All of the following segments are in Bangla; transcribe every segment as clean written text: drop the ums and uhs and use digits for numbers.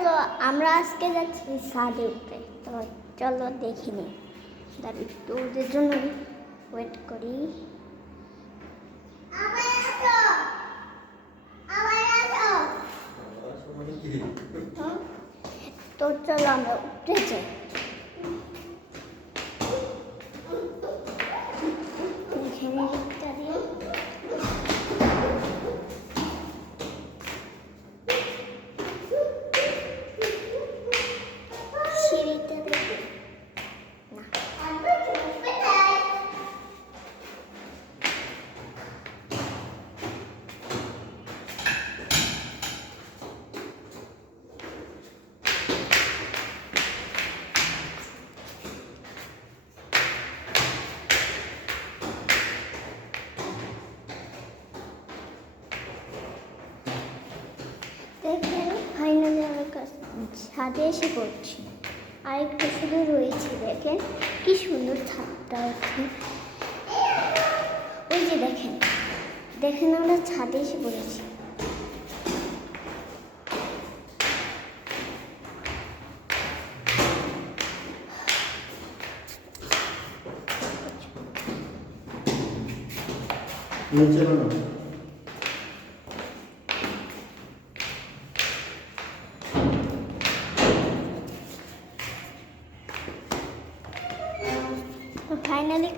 হ্যালো, আমরা আজকে যাচ্ছি ছাদে উঠতে। তো চলো দেখে নিই। দাঁড়ি একটু ওদের জন্য ওয়েট করি। তো চলো আমরা উঠতে যাই। এখানে দাঁড়িয়ে সিঁড়িতে দেখি না। দেখেন ফাইনালি আমার ছাদে এসে পড়ছি। আর একটু শুধু রয়েছে, দেখেন কি সুন্দর ছাদটা হচ্ছে। ওই যে দেখেন দেখেন আমরা ছাদে এসে পড়েছি। ফাইনালি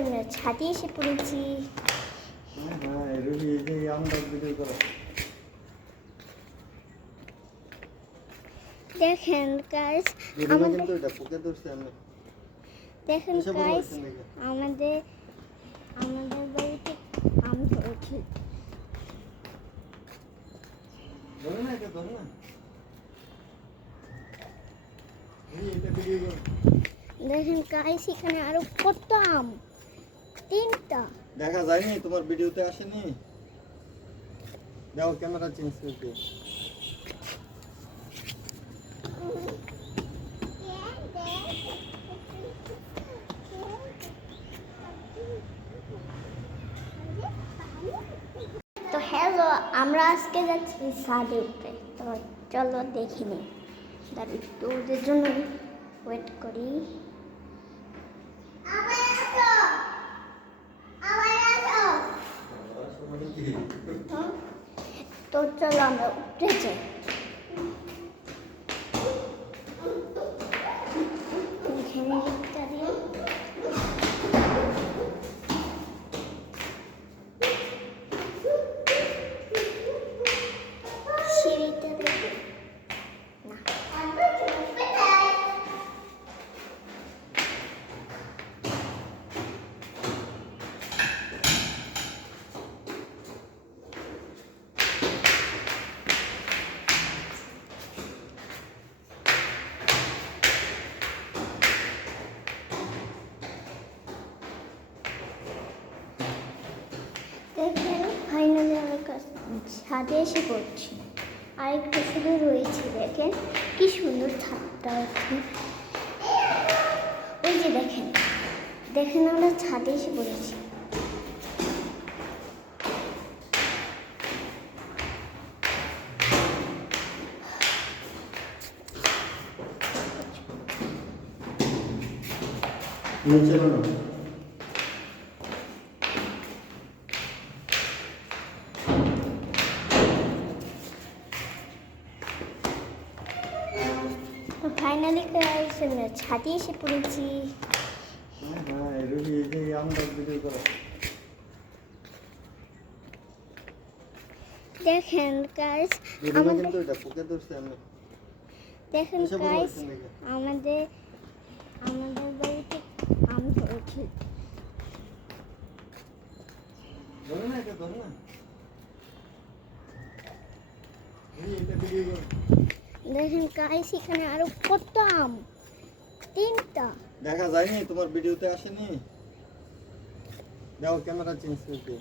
আমরা ছাদে এসে পড়েছি। দেখেন গাইস দেখেন গাইস আমাদের বাড়িতে আম ধরেছি। দেখেন গাইস এখানে আরো কত আম, 3টা দেখা যায়নি, তোমার ভিডিওতে আসেনি। দাও ক্যামেরা চেঞ্জ করতে। তো হ্যালো, আমরা আজকে যাচ্ছি ছাদে উঠতে। তো চলো দেখে নিই। দাঁড়ি একটু ওদের জন্য ওয়েট করি। তো চলো আমরা উঠতে যাই। এখানে দাঁড়িয়ে সিঁড়িতে দেখি না। দেখেন ফাইনালি আমার ছাদে এসে পড়ছি। আর একটু শুধু রয়েছে, দেখেন কি সুন্দর ছাদটা হচ্ছে। ওই যে দেখেন দেখেন আমরা ছাদে এসে পড়েছি। ফাইনালি আমরা ছাদে এসে পড়েছি। দেখেন গাইস দেখেন গাইস আমাদের বাড়িতে আম ধরেছি। দেখেন গাইস এখানে আরো কত আম, 3টা দেখা যায়নি, তোমার ভিডিওতে আসেনি। দাও ক্যামেরা চেঞ্জ করতে।